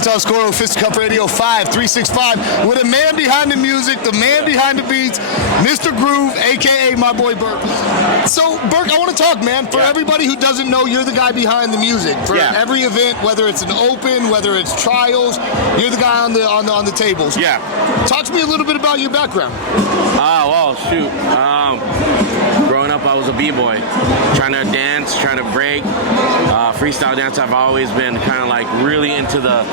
Anton Scoro, Fist Cup Radio 5365, with a man behind the music, the man behind the beats, Mr. Groove, a.k.a. my boy Burke. So, Burke, I want to talk, man. For everybody who doesn't know, you're the guy behind the music. For every event, whether it's an open, whether it's trials, you're the guy on the tables. Yeah. Talk to me a little bit about your background. Well, shoot. Growing up, I was a b-boy, trying to dance, trying to break. Freestyle dance, I've always been kind of like really into the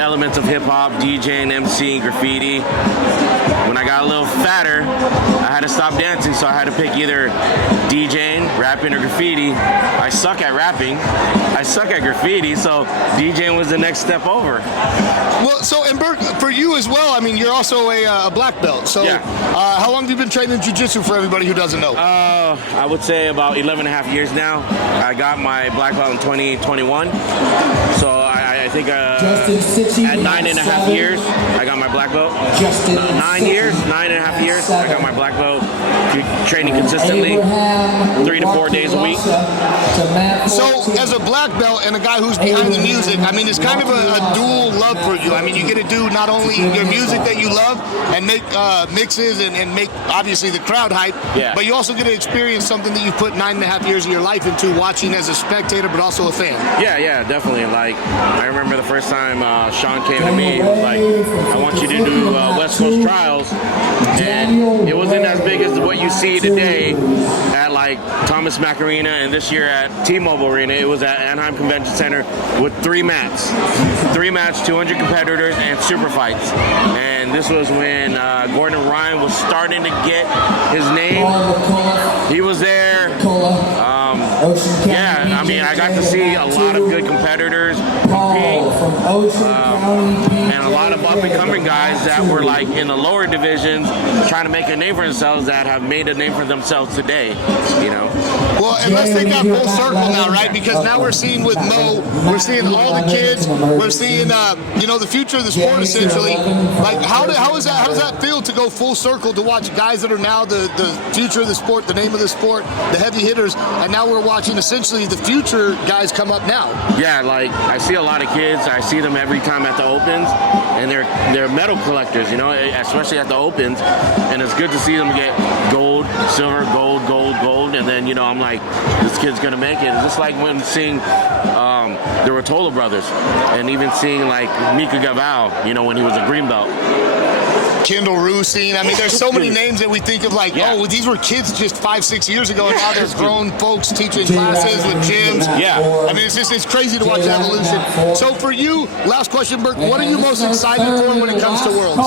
elements of hip-hop, DJing, MCing, graffiti. When I got a little fatter, I had to stop dancing, so I had to pick either DJing, rapping, or graffiti. I suck at rapping. I suck at graffiti, so DJing was the next step over. Well, so, and Burke, for you as well, I mean, you're also a black belt. So, how long have you been training jiu-jitsu, for everybody who doesn't know? I would say about 11 and a half years now. I got my black belt in 2021. So I think at 9.5 years, I got my black belt. 9 years, 9.5 years, I got my black belt. Training consistently, 3 to 4 days a week. So, as a black belt and a guy who's behind the music, I mean, it's kind of a dual love for you. I mean, you get to do not only your music that you love and make mixes and make, obviously, the crowd hype, but you also get to experience something that you put 9.5 years of your life into, watching as a spectator, but also a fan. Yeah, definitely. Like, I remember the first time Sean came to me, he was like, I want you to do West Coast trials. And it wasn't as big as what you see today at like Thomas Mack Arena, and this year at T-Mobile Arena. It was at Anaheim Convention Center with 3 mats, 200 competitors, and super fights. And this was when Gordon Ryan was starting to get his name. He was there. I mean, I got to see a lot of good competitors compete, and a lot of up-and-coming guys that were like in the lower divisions trying to make a name for themselves that have made a name for themselves today, you know. Well, and let's take that full circle now, right? Because now we're seeing with Mo, we're seeing all the kids, we're seeing, the future of the sport, essentially. Like, how does that feel to go full circle, to watch guys that are now the future of the sport, the name of the sport, the heavy hitters, and now we're watching essentially the future guys come up now? Yeah, like, I see a lot of kids, I see them every time at the Opens, and they're medal collectors, you know, especially at the Opens, and it's good to see them get gold, silver, gold, and then, you know, I'm like, this kid's gonna make it. Just like when seeing the Rotolo brothers, and even seeing like Mika Gavao, you know, when he was a green belt. Kendall Roosine. I mean, there's so many names that we think of like, oh, these were kids just 5-6 years ago, and now there's grown folks teaching classes with gyms. Yeah. I mean, it's crazy to watch the evolution. So for you, last question, Burke, what are you most excited for when it comes to Worlds?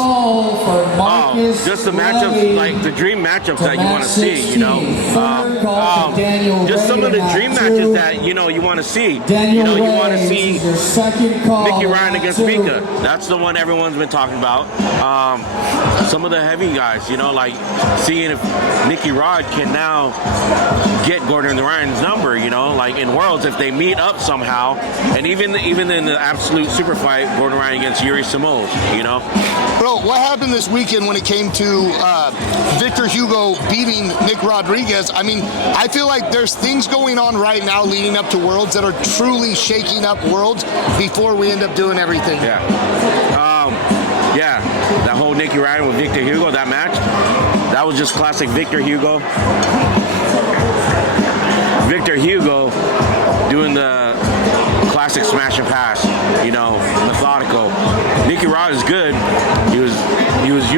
Just the matchups, like the dream matchups that you want to see, you know. Just some of the dream matches that, you know, you want to see. You know, you want to see Mickey Ryan against Mika. That's the one everyone's been talking about. Some of the heavy guys, you know, like seeing if Nicky Rod can now get Gordon Ryan's number, you know, like in Worlds, if they meet up somehow, and even in the absolute super fight, Gordon Ryan against Yuri Simões, you know. Bro, what happened this weekend when it came to Victor Hugo beating Nick Rodriguez? I mean, I feel like there's things going on right now leading up to Worlds that are truly shaking up Worlds before we end up doing everything. Yeah, that whole Nicky Ryan with Victor Hugo, that match, that was just classic Victor Hugo. Victor Hugo doing the classic smash and pass, you know, methodical. Nicky Rod is good. He was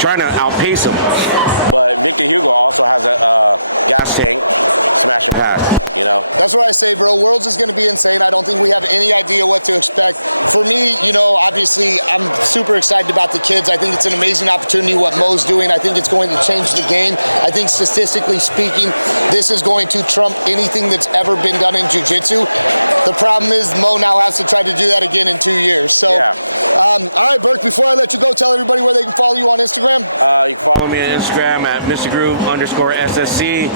trying to outpace him. Pass. Follow me on Instagram at Mr.Groove_SSC,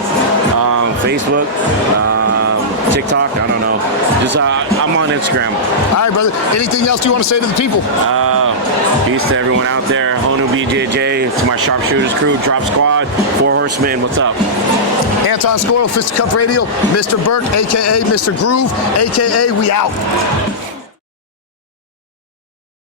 Facebook, TikTok, I don't know. Just I'm on Instagram. All right, brother. Anything else you want to say to the people? Peace to everyone out there. Honu BJJ, to my sharpshooters crew, Drop Squad, 4 Horsemen. What's up? Anton Scoro, Fist Cup Radio, Mr. Burke, a.k.a. Mr. Groove, a.k.a. we out.